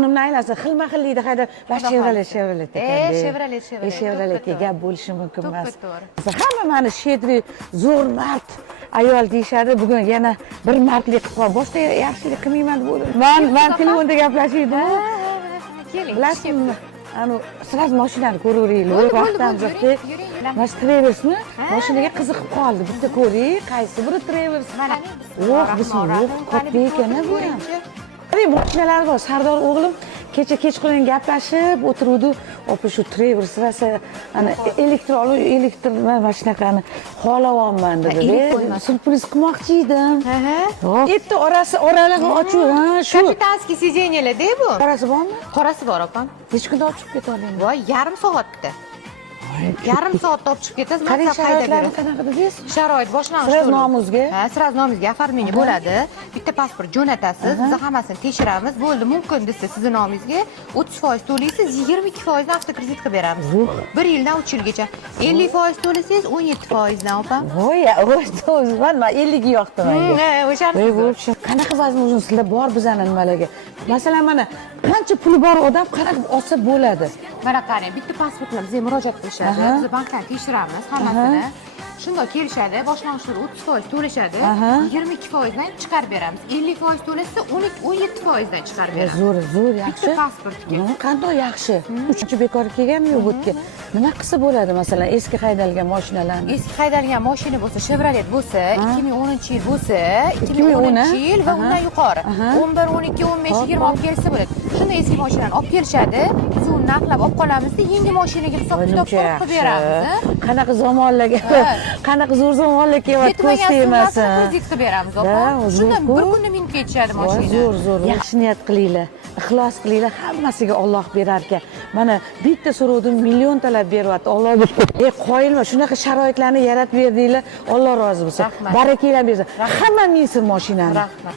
jonimni aylansin, xilma-xillikda haydab, Chevrolet ekan. Chevrolet. Gap bo'lishi mumkin emas. To'ppa-to'g'ri. Hamma mani Shedri zo'r mard ayol deyishadi. Bugun yana bir mardlik qilib qol. Boshqa yaxshilik qilmayman deb o'yladim. Men telefonda gaplashaydim. Keling. Bilasizmi? Sraz mashinani ko'raveraylik. Vaqtimiz yo'qda. Mana Traversmi? Mashinaga qiziqib qoldi. Bitta ko'ring, qaysi biri Travers? Mana. Bismillah. Katta ekan bu ham. Qarang, mashinalar bor. Sardor o'g'lim kechqurun gaplashib o'tiruvdi. Opa shu Travers rasa ana elektr mashinani xohlamayman dedi. Surpriz qilmoqchi edim. Etti oralab ochuv, shu. Kapitanskiy sideniyada bu. Qorasi bormi? Qorasi bor, opam. Hech kunda olib chiqib keta olmayman. Voy, yarim soatda. Yarim soatda olib chiqib ketasiz. Qarang, sharoitlari qanaqa dedingiz? Sharoit boshlang'ich. Sraz nomizga. Ha, sraz nomizga oformleniya bo'ladi. Bitta pasport jo'natasiz, biz hammasini tekshiramiz. Bo'ldi, mumkin desa sizni nomingizga 30% to'laysiz, 22% dan avtokredit qilib beramiz. 1 yildan 3 yilgacha. 50% to'lasangiz 17% dan opam. Voy, man 50 ga yoqdi menga. O'sha. Qanaqa vazn uzun sizlar bor bizani nimalarga? Masalan, mana qancha puli bor odam qanaqa olsa bo'ladi? Mana qarang, bitta pasportlar bizga murojaat qilishadi. Biz bankdan tekshiramiz hammasini. Shunday kelishadi, boshlang'ich 30% to'lashadi, 22% dan chiqarib beramiz. 50% to'lasa 17% dan chiqarib beramiz. Zo'r, yaxshi. Bitta pasportga. Qanday yaxshi. 3-chi bekor kelganmi yo'q bu yerga? Nima qilsa bo'ladi masalan eski haydalgan mashinalarni? Eski haydalgan mashina bo'lsa, Chevrolet bo'lsa, 2010-yil bo'lsa, 2010-yil va undan yuqori. 11, 12, 15, 20 olib kelsa bo'ladi. Shunday eski mashinani olib kelishadi, biz uni narxlab olib qolamiz-da, yangi mashinaga hisob-kitob qilib beramiz. Qanaqa zamonlarga, qanaqa zo'r zamonlar kelyapti, ko'z tegmasin. Kredit qilib beramiz, opa. Shunda bir kunda minutga yetishadi mashina. Zo'r. Yaxshi niyat qilinglar. Ixlos qilinglar, hammasiga Alloh berar ekan. Mana bitta so'rovdim, milliontalab beryapti. Alloh bersin. Qoyilma, shunaqa sharoitlarni yaratib berdinglar. Alloh rozi bo'lsin. Barakanglar bersin. Hamma minsin mashinani. Rahmat.